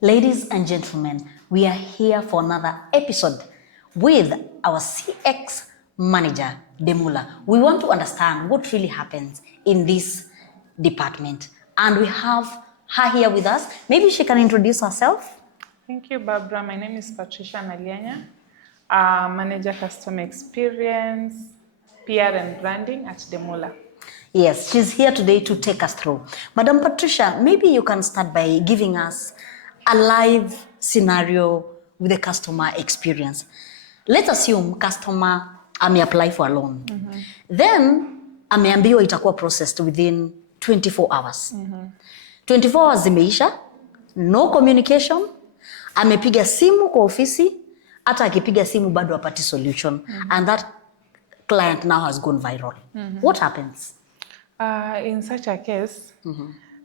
Ladies and gentlemen, we are here for another episode with our CX manager, Demulla. We want to understand what really happens in this department. And we have her here with us. Maybe she can introduce herself. Thank you, Barbara. My name is Patricia Nalianya, Manager Customer Experience, PR and Branding at Demulla. Yes, she's here today to take us through. Madam Patricia, maybe you can start by giving us a live scenario with the customer experience. Let's assume customer apply for a loan. Then ameambiwa itakuwa processed within 24 hours. 24 hours zimeisha, no communication, amepiga simu kwa ofisi, hata akipiga simu bado hapati solution. And that client now has gone viral. What happens? In such a case,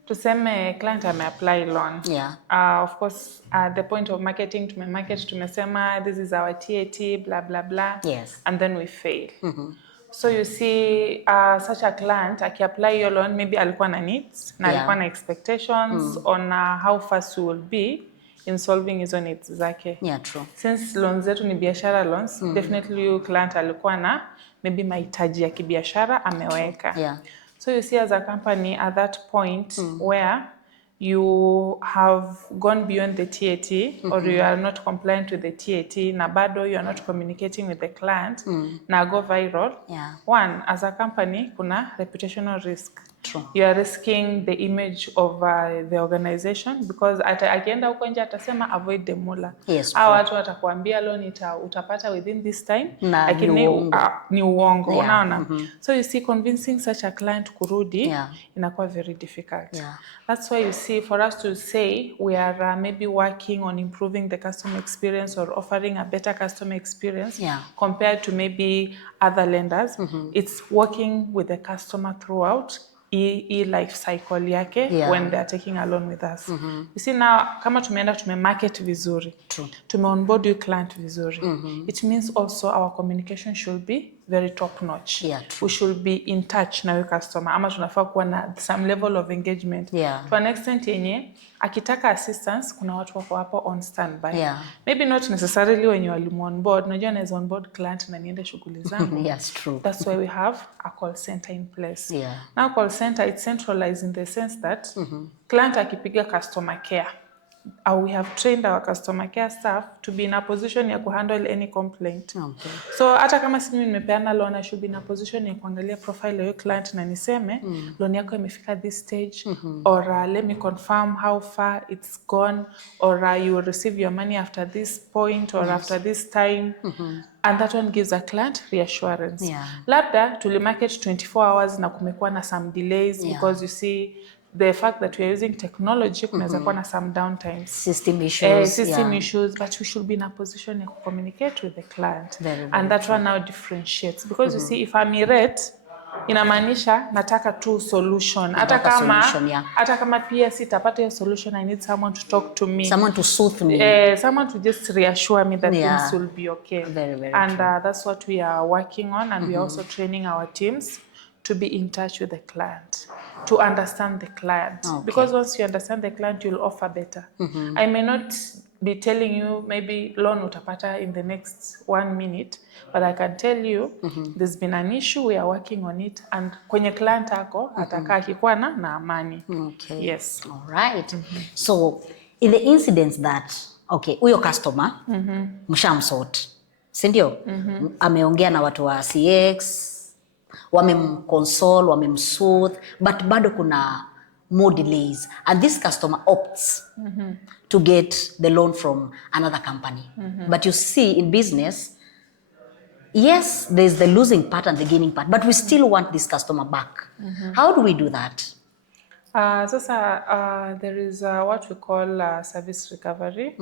tuseme client apply loan. Yeah. Of course, at the point of marketing, tumesema this is our TAT, blah, blah, blah. Yes. And then we fail. So you see, such a client, apply your loan, maybe alikuwa na needs, na alikuwa na expectations on how fast we will be in solving hizo needs zake. Yeah, true. Since loans zetu ni biashara loans, definitely you client alikuwa na maybe mahitaji ya kibiashara ameweka. Yeah. So you see as a company at that point where you have gone beyond the TAT or you are not compliant with the TAT, na bado you are not communicating with the client, na go viral. Yeah. One, as a company, kuna reputational risk. True. You are risking the image of the organization because akienda huko nje atasema avoid Demulla. Yes. Watu watakuambia loan utapata within this time, lakini ni uongo. Unaona? So you see, convincing such a client kurudi inakuwa very difficult. Yeah. That's why you see, for us to say we are maybe working on improving the customer experience or offering a better customer experience compared to maybe other lenders, it's working with the customer throughout life cycle yake when they are taking a loan with us. You see now, kama tumeenda market vizuri, onboard you client vizuri, it means also our communication should be very top notch. Yeah, we should be in touch na your customer, ama tunafaa kuwa na some level of engagement. To an extent yenye akitaka assistance, kuna watu wako hapo on standby. Maybe not necessarily when you are on board. Unajua anaweza on board client na niende shughuli zangu. Yes, true. That's why we have a call center in place. Yeah. Now call center, it's centralized in the sense that client akipiga customer care, we have trained our customer care staff to be in a position ya kuhandle any complaint. Okay. So hata kama mimi nimepeana loan, I should be in a position ya kuangalia profile ya your client na niseme loan yako imefika this stage, or let me confirm how far it's gone, or you will receive your money after this point or after this time. And that one gives a client reassurance. Labda tulimarket 24 hours na kumekuwa na some delays because you see the fact that we are using technology, kunaweza kuwa na some downtimes. System issues. Issues, but we should be in a position to communicate with the client. Very and that one now differentiates. Because you see, if I'm irate, inamaanisha nataka tu solution. Hata kama pia sitapata hiyo solution, I need someone to talk to me. Someone to soothe me. Someone to just reassure me that things will be okay. Very, very and that's what we are working on, and we are also training our teams to be in touch with the client, to understand the client. Because once you understand the client, you'll offer better. I may not be telling you maybe loan utapata in the next 1 minute, but I can tell you there's been an issue, we are working on it, and kwenye client ako atakaa akikuwa na amani. Okay. Yes. All right. So in the incidents that huyo customer mshamsort, si ndio? Ameongea na watu wa CX, wamemconsole, wamemsoothe, but bado kuna more delays, and this customer opts to get the loan from another company. But you see, in business, yes, there's the losing part and the gaining part, but we still want this customer back. How do we do that? There is what we call service recovery.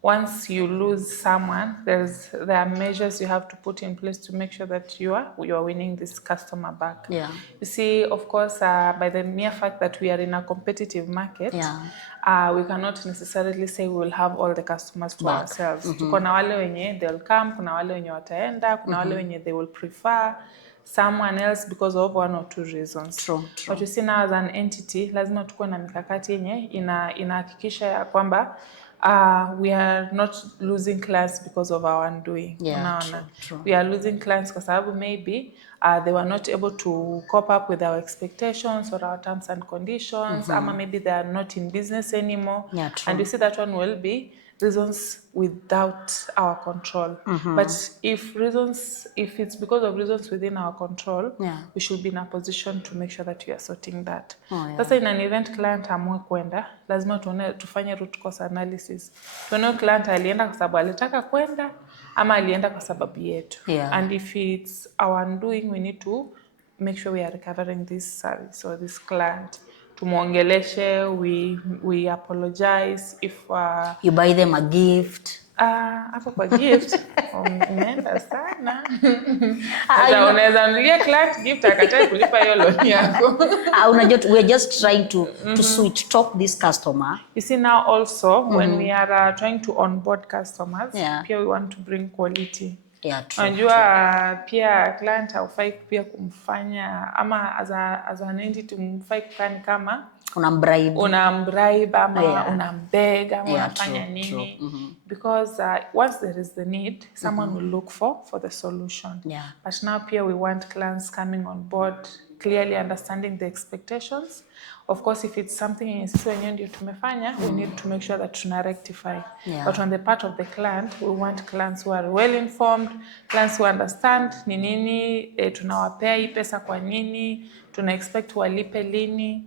Once you lose someone, there are measures you have to put in place to make sure that you are winning this customer back. Yeah. You see, of course, by the mere fact that we are in a competitive market, we cannot necessarily say we will have all the customers to ourselves. Kuna wale wenye they'll come, kuna wale wenye wataenda, kuna wale wenye they will prefer someone else because of one or two reasons. True. But you see now as an entity, lazima tukuwe na mikakati yenye inahakikisha ya kwamba we are not losing clients because of our undoing. True. We are losing clients kwa sababu maybe they were not able to cope up with our expectations or our terms and conditions, ama maybe they are not in business anymore. And you see that one will be reasons without our control. But if it's because of reasons within our control, we should be in a position to make sure that we are sorting that. Sasa in an event client amue kwenda, lazima tufanye root cause analysis. Tuone client alienda kwa sababu alitaka kwenda ama alienda kwa sababu yetu. And if it's our undoing, we need to make sure we are recovering this service or this client. Tumuongeleshe, we apologize if you buy them a gift. Hapo kwa gift umeenda sana. Unaweza nunulia client gift akatae kulipa hiyo loan yako. We are just trying to switch talk this customer. You see now also when we are trying to onboard customers, pia we want to bring quality. Unajua pia client haufai pia kumfanya ama as an entity tumfai kufanya kama unambribe ama unambeg ama unafanya nini. Because once there is the need, someone will look for the solution. But now pia we want clients coming on board clearly understanding the expectations. Of course, if it's something in sisi wenyewe ndio tumefanya, we need to make sure that tuna rectify. But on the part of the client, we want clients who are well informed, clients who understand ni nini, tunawapea hii pesa kwa nini, tuna expect walipe lini,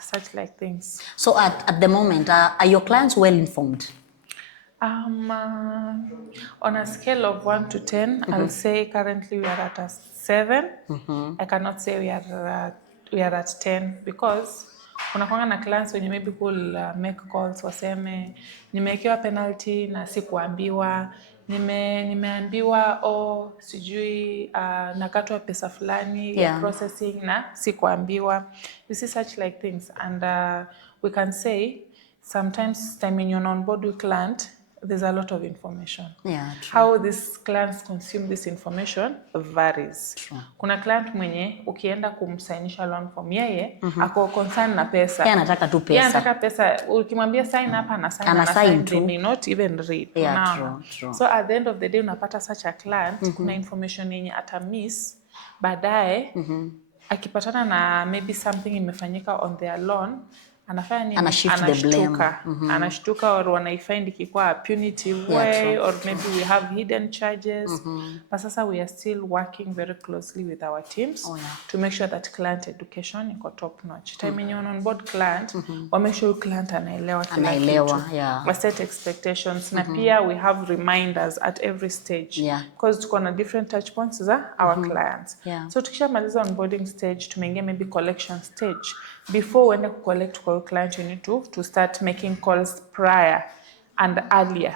such like things. So at the moment, are your clients well informed? On a scale of 1 to 10, I'll say currently we are at a 7. I cannot say we are at 10 because unakuanga na clients wenye maybe will make calls waseme nimewekewa penalty na sikuambiwa, nimeambiwa sijui nakatwa pesa fulani ya processing na sikuambiwa. You see such like things, and we can say sometimes time you're on board with client, there's a lot of information. How these clients consume this information varies. Kuna client mwenye ukienda kumsainisha loan form yeye ako concerned na pesa. Yeye anataka tu pesa. Yeye anataka pesa. Ukimwambia sign hapa na sign they may not even read. True. So at the end of the day unapata such a client kuna information yenye ata miss baadaye akipatana na maybe something imefanyika on their loan. Anafanya nini? Anashtuka or wanaifind ikikuwa a punitive way or maybe we have hidden charges. But sasa we are still working very closely with our teams to make sure that client education iko top notch. Time when you're on board client, we make sure client anaelewa kila kitu. We set expectations. Na pia we have reminders at every stage. Because tuko na different touch points za our clients. So tukishamaliza onboarding stage, tumeingia maybe collection stage. Before uende collect kwa client, you need to start making calls prior and earlier.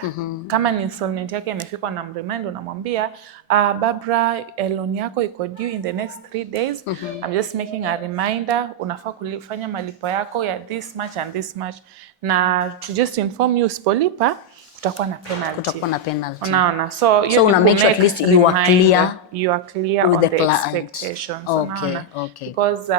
Kama ni installment yake imefika na mremind unamwambia Barbara, loan yako iko due in the next 3 days. I'm just making a reminder, unafaa kulifanya malipo yako ya this much and this much, na to just inform you usipolipa kutakuwa na penalty. Unaona, so una make sure at least you are clear with on the client. expectations. Okay. Because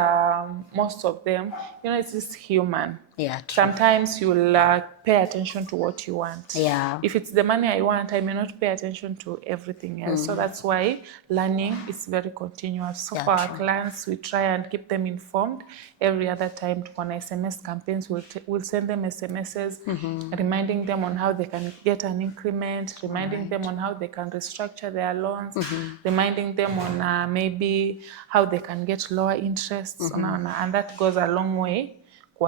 most of them, it's just human. True. Sometimes you will pay attention to what you want. If it's the money I want, I may not pay attention to everything else. So that's why learning is very continuous. So for our clients, we try and keep them informed. Every other time, on SMS campaigns, we'll send them SMSs, reminding them on how they can get an increment, reminding them on how they can restructure their loans, reminding them on maybe how they can get lower interests. And that goes a long way.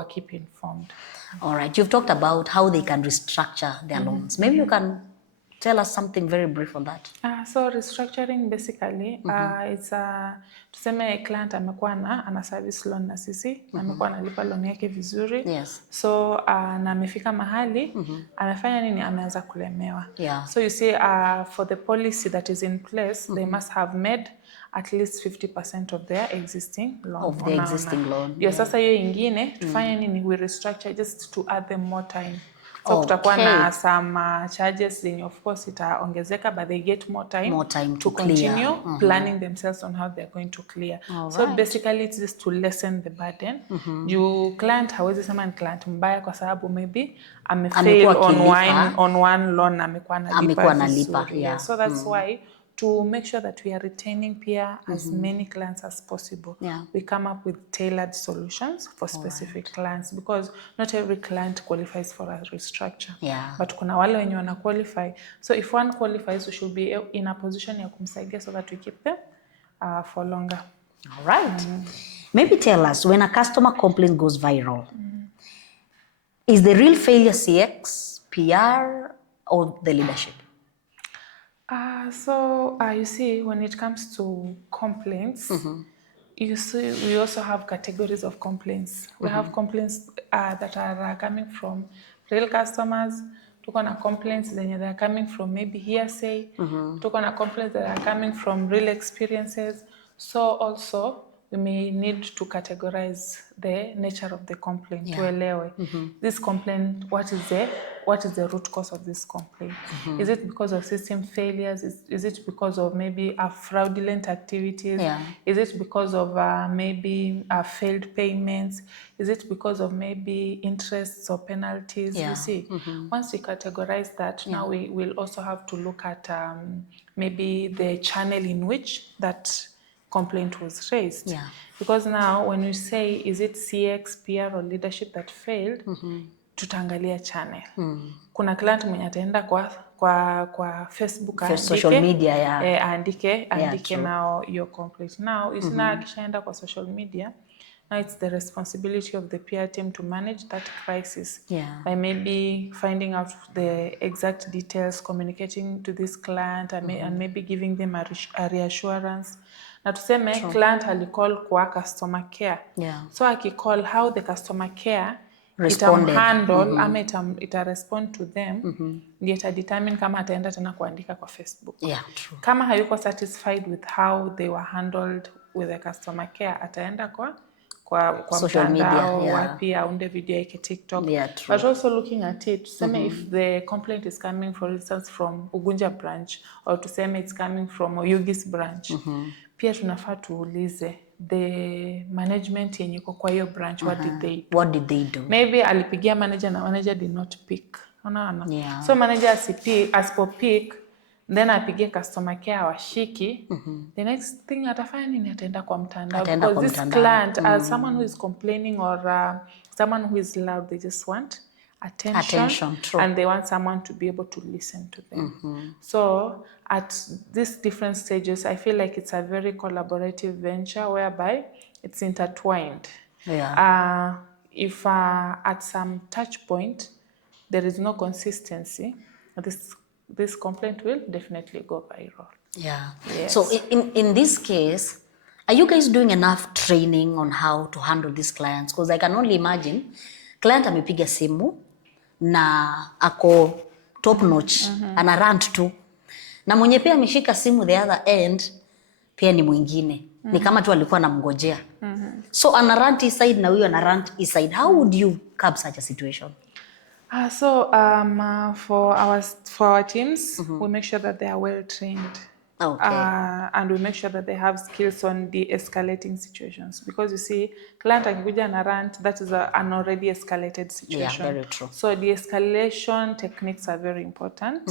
Keep informed. All right, you've talked about how they can restructure their loans. Maybe you can tell us something very brief on that. So restructuring basically, it's tuseme client amekuwa ana service loan na sisi, amekuwa analipa loan yake vizuri. So na amefika mahali, amefanya nini? Ameanza kulemewa. So you see, for the policy that is in place, they must have made at least 50% of their existing loan. Sasa hiyo ingine tufanye nini? We restructure just to add them more time. So kutakuwa na some charges zenye of course itaongezeka, but they get more time to continue planning themselves on how they're going to clear. So basically it's just to lessen the burden. You client hawezi sema ni client mbaya kwa sababu maybe amefail on one loan, amekuwa analipa. Yeah. So that's why to make sure that we are retaining pia as many clients as possible, we come up with tailored solutions for specific clients, because not every client qualifies for a restructure. But kuna wale wenye wana qualify. So if one qualifies, we should be in a position ya kumsaidia so that we keep them for longer. All right. Maybe tell us, when a customer complaint goes viral, is the real failure CX, PR, or the leadership? You see, when it comes to complaints, you see, we also have categories of complaints. We have complaints that are coming from real customers. Tuko na complaints that are coming from maybe hearsay. Tuko na complaints that are coming from real experiences. So also, we may need to categorize the nature of the complaint. Tuelewe. This complaint, what is the root cause of this complaint? Is it because of system failures? Is it because of maybe fraudulent activities? Is it because of maybe failed payments? Is it because of maybe interests or penalties? You see, once we categorize that, now we will also have to look at maybe the channel in which that complaint was raised. Because now when we say, is it CX, PR, or leadership that failed, tutaangalia channel. Kuna client mwenye ataenda kwa Facebook, social media, andike now your complaint. Now, you see now akishaenda kwa social media, now it's the responsibility of the PR team to manage that crisis by maybe finding out the exact details, communicating to this client, and maybe giving them a reassurance. Na tuseme client alicall kwa customer care. So akicall, how the customer care itamhandle ama ita-respond to them, ndio ita-determine kama ataenda tena kuandika kwa Facebook. Kama hayuko satisfied with how they were handled with the customer care, ataenda kwa social media, wapi aunde video yake TikTok. But also looking at it, tuseme if the complaint is coming for instance from Ugunja branch, or tuseme it's coming from Oyugis branch, pia tunafaa tuulize the management yenye kwa hiyo branch, what did they do? Maybe alipigia manager na manager did not pick. Unaona? So manager asipo pick, then apigie customer care washiki, the next thing atafanya nini? Ataenda kwa mtandao. Because this client, as someone who is complaining or someone who is loud, they just want attention and they want someone to be able to listen to them. So at these different stages, I feel like it's a very collaborative venture whereby it's intertwined. If at some touch point there is no consistency, this complaint will definitely go viral. So in this case, are you guys doing enough training on how to handle these clients? Because I can only imagine client amepiga simu na ako top notch, ana rant tu, na mwenye pia ameshika simu the other end pia ni mwingine, ni kama tu alikuwa anamngojea. So ana rant his side na huyo ana rant his side. How would you curb such a situation? For our teams, we make sure that they are well trained. And we make sure that they have skills on de-escalating situations, because you see, client akikuja na rant, that is an already escalated situation. Very true. So de-escalation techniques are very important,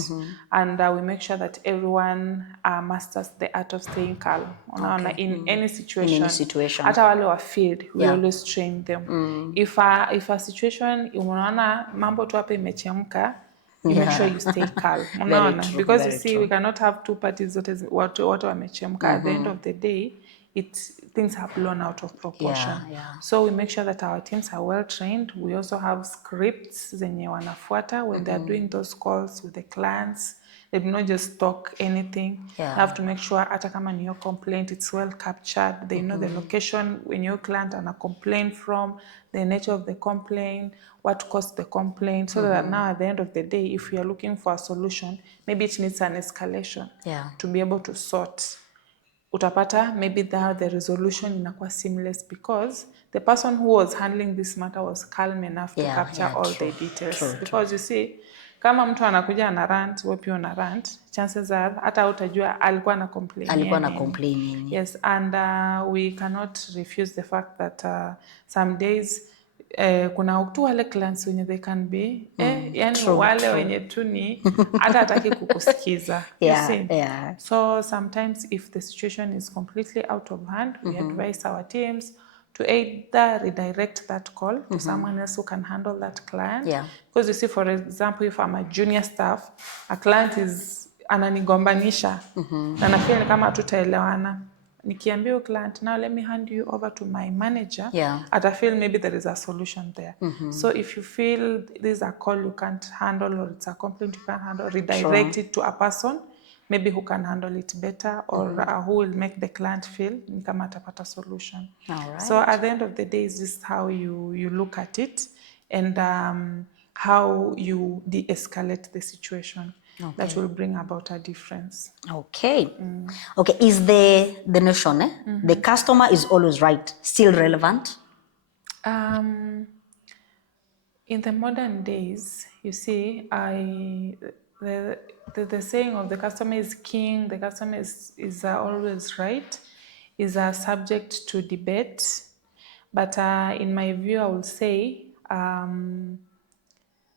and we make sure that everyone masters the art of staying calm in any situation. Hata wale wa field, we always train them. If a situation unaona mambo tu hapa imechemka, you make sure you stay calm. Because you see, we cannot have two parties watu wamechemka. At the end of the day, things have blown out of proportion. So we make sure that our teams are well trained. We also have scripts zenye wanafuata when they are doing those calls with the clients. They do not just talk anything. They have to make sure hata kama ni your complaint, it's well captured. They know the location when your client ana complain from, the nature of the complaint, what caused the complaint, so that now at the end of the day, if we are looking for a solution, maybe it needs an escalation to be able to sort utapata maybe the resolution inakuwa seamless because the person who was handling this matter was calm enough to capture all the details. Because you see, kama mtu anakuja ana rant, wewe pia una rant, chances are hata utajua alikuwa na complain. Yes, and we cannot refuse the fact that some days kuna tu wale clients wenye they can be yani wale wenye tu ni hata hataki kukusikiza. You see? So sometimes if the situation is completely out of hand, we advise our teams to either redirect that call to someone else who can handle that client. Because you see, for example, if I'm a junior staff, a client is ananigombanisha na nafeel kama hatutaelewana. Nikiambia client, now let me hand you over to my manager, I feel maybe there is a solution there. So if you feel this is a call you can't handle or it's a complaint you can't handle, redirect it to a person maybe who can handle it better or who will make the client feel ni kama atapata solution. So at the end of the day, this is how you look at it and how you de-escalate the situation. That will bring about a difference. Okay. Okay, is the notion, the customer is always right, still relevant? In the modern days, you see, the saying of the customer is king, the customer is always right, is a subject to debate. But in my view, I would say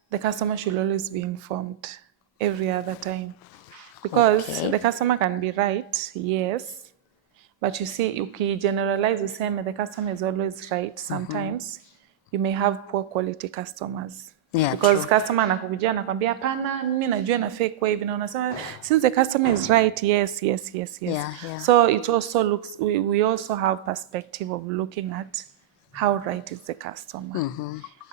the customer should always be informed every other time. Because the customer can be right, yes, but you see, you generalize the same, the customer is always right. Sometimes you may have poor quality customers. Because customer anakujia anakwambia hapana, mimi najua na fake kwa hivi na unasema since the customer is right, yes. So it also looks, we also have perspective of looking at how right is the customer.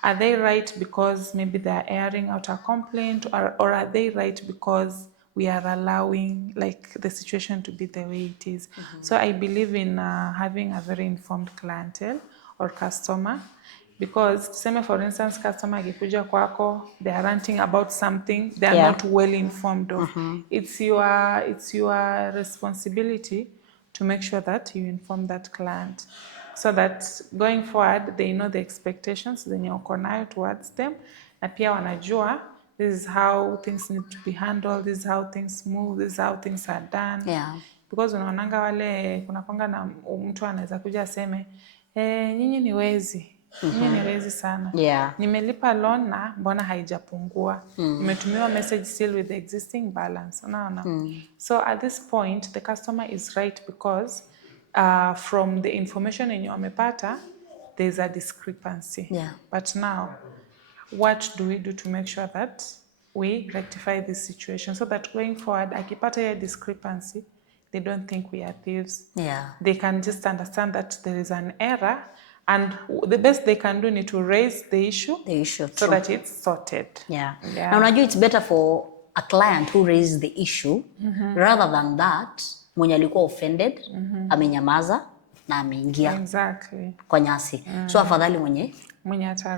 Are they right because maybe they are airing out a complaint, or are they right because we are allowing like the situation to be the way it is? So I believe in having a very informed clientele or customer, because tuseme for instance customer akikuja kwako, they are ranting about something they are not well informed of. It's your responsibility to make sure that you inform that client, so that going forward they know the expectations zenye uko nayo towards them, na pia wanajua this is how things need to be handled, this is how things move, this is how things are done. Because unaonanga wale kuna kwanga na mtu anaweza kuja aseme nyinyi ni wezi, nyinyi ni wezi sana, nimelipa loan na mbona haijapungua, nimetumiwa message still with the existing balance, unaona. So at this point the customer is right because from the information yenye wamepata there's a discrepancy. But now what do we do to make sure that we rectify this situation so that going forward akipata ya discrepancy they don't think we are thieves. They can just understand that there is an error and the best they can do is to raise the issue so that it's sorted. Now unajua it's better for a client who raises the issue rather than that mwenye alikuwa offended amenyamaza na ameingia kwa nyasi. So afadhali mwenye ata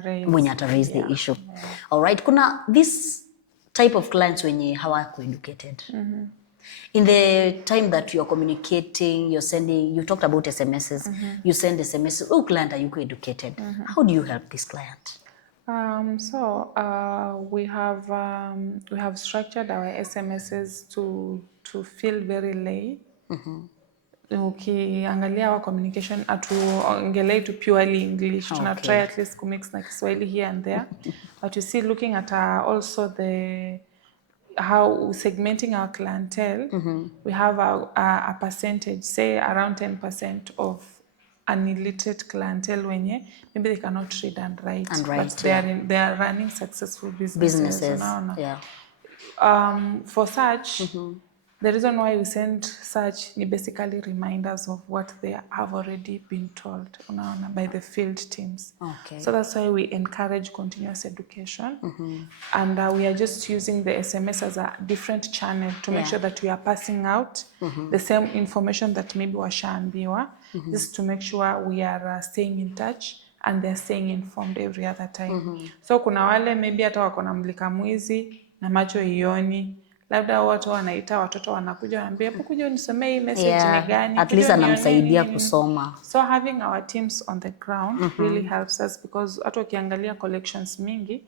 raise the issue. All right, kuna this type of clients wenye hawako educated. In the time that you are communicating, you're sending, you talked about SMSs, you send SMSs, oh client, are you educated? How do you help this client? We have structured our SMSs to feel very lay. Ukiangalia our communication atuongelei to purely English, tuna try at least to mix na Kiswahili here and there. But you see, looking at also how segmenting our clientele, we have a percentage, say around 10% of an illiterate clientele wenye maybe they cannot read and write, but they are running successful businesses. For such, the reason why we send such ni basically reminders of what they have already been told by the field teams. So that's why we encourage continuous education. And we are just using the SMS as a different channel to make sure that we are passing out the same information that maybe washaambiwa, just to make sure we are staying in touch and they're staying informed every other time. So kuna wale maybe hata wako na mlika mwizi na macho ioni, labda watu wanaita watoto wanakuja wanaambia hapo kuja unisomee hii message ni gani, at least anamsaidia kusoma. So having our teams on the ground really helps us, because hata ukiangalia collections mingi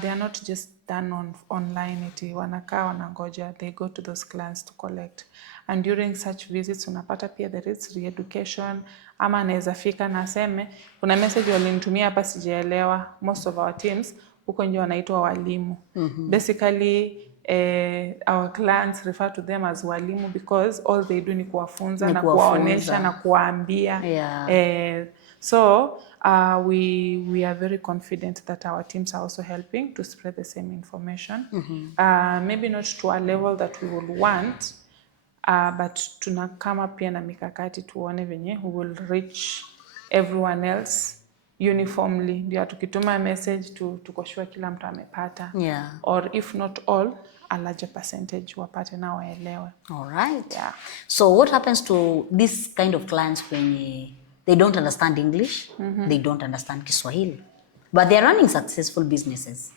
they are not just done online, iti wanakaa wanangoja, they go to those clients to collect. And during such visits unapata pia there is re-education, ama anaweza fika na aseme kuna message walinitumia hapa sijaelewa. Most of our teams huko nje wanaitwa walimu. Basically our clients refer to them as walimu because all they do ni kuwafunza na kuwaonesha na kuwaambia. So we are very confident that our teams are also helping to spread the same information. Maybe not to a level that we would want, but tunakama pia na mikakati tuone venye we will reach everyone else uniformly. Ndio tukituma message tukoshua kila mtu amepata. Or if not all, a larger percentage wapate na waelewe. All right. So what happens to this kind of clients when they don't understand English, they don't understand Kiswahili, but they are running successful businesses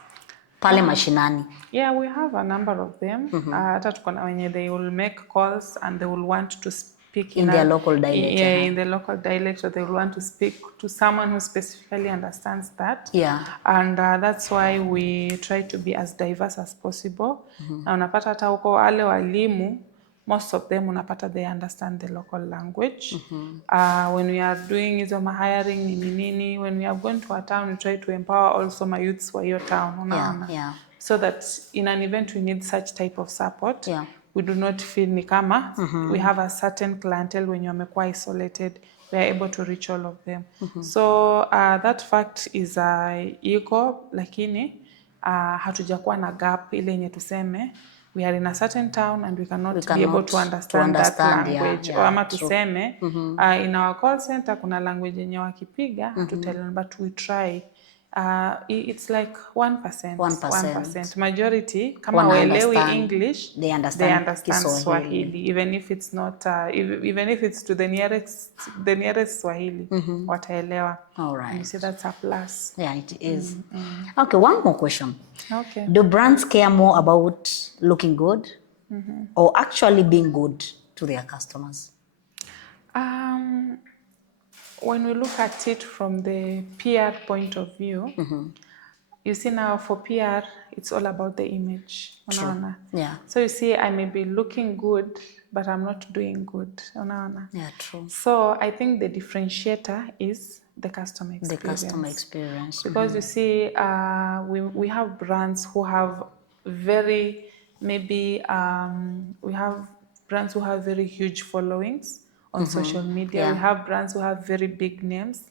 pale mashinani? Yeah, we have a number of them. Hata tuko na wenye they will make calls and they will want to speak in their local dialect. In the local dialect, or they will want to speak to someone who specifically understands that. And that's why we try to be as diverse as possible. Na unapata hata huko wale walimu, most of them unapata they understand the local language. When we are doing hizo hiring nini, when we are going to a town, we try to empower also my youths wa hiyo town. So that in an event we need such type of support, we do not feel ni kama we have a certain clientele when you wamekuwa isolated, we are able to reach all of them. So that fact is iko, lakini hatujakuwa na gap ile yenye tuseme we are in a certain town and we cannot be able to understand that language. Or ama tuseme in our call center kuna language yenye wakipiga hatutelena, but we try. It's like 1%. Majority kama waelewi English, they understand Swahili, even if it's not even if it's to the nearest Swahili, wataelewa. All right. You see, that's a plus. Yeah, it is. Okay, one more question. Okay. Do brands care more about looking good or actually being good to their customers? When we look at it from the PR point of view, you see now for PR, it's all about the image. True. Yeah. So you see, I may be looking good, but I'm not doing good. Yeah, true. So I think the differentiator is the customer experience. The customer experience. Because you see, we have brands who have very, maybe we have brands who have very huge followings on social media. We have brands who have very big names.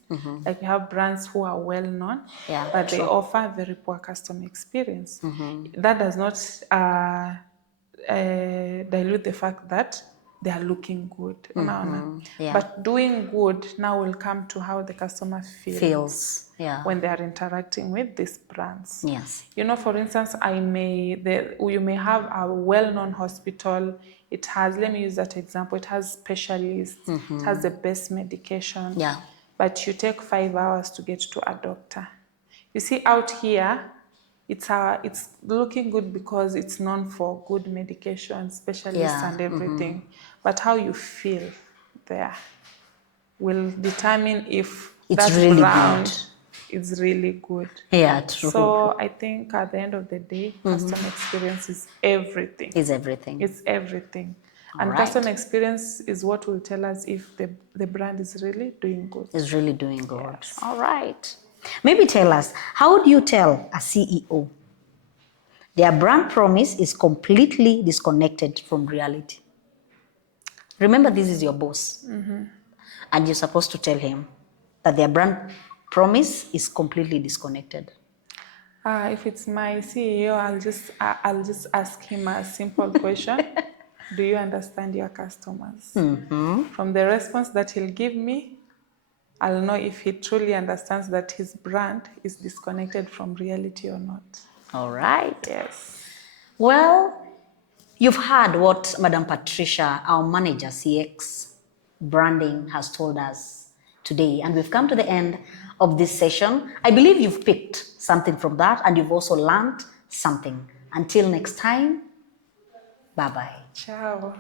Like we have brands who are well known, but they offer very poor customer experience. That does not dilute the fact that they are looking good. But doing good now will come to how the customer feels when they are interacting with these brands. Yes. You know, for instance, you may have a well-known hospital. It has, let me use that example, it has specialists, it has the best medication, but you take 5 hours to get to a doctor. You see, out here, it's looking good because it's known for good medication, specialists and everything. But how you feel there will determine if it's that really brand good. Is really good. Yeah, true. So I think at the end of the day, customer experience is everything. It's everything. It's everything. And right. Customer experience is what will tell us if the brand is really doing good. It's really doing good. Yes. All right. Maybe tell us, how do you tell a CEO their brand promise is completely disconnected from reality? Remember, this is your boss. And you're supposed to tell him that their brand promise is completely disconnected. If it's my CEO, I'll just ask him a simple question. Do you understand your customers? From the response that he'll give me, I'll know if he truly understands that his brand is disconnected from reality or not. All right. Yes. Well, you've heard what Madam Patricia, our manager, CX branding, has told us today, and we've come to the end of this session. I believe you've picked something from that, and you've also learned something. Until next time, Bye-bye. Ciao.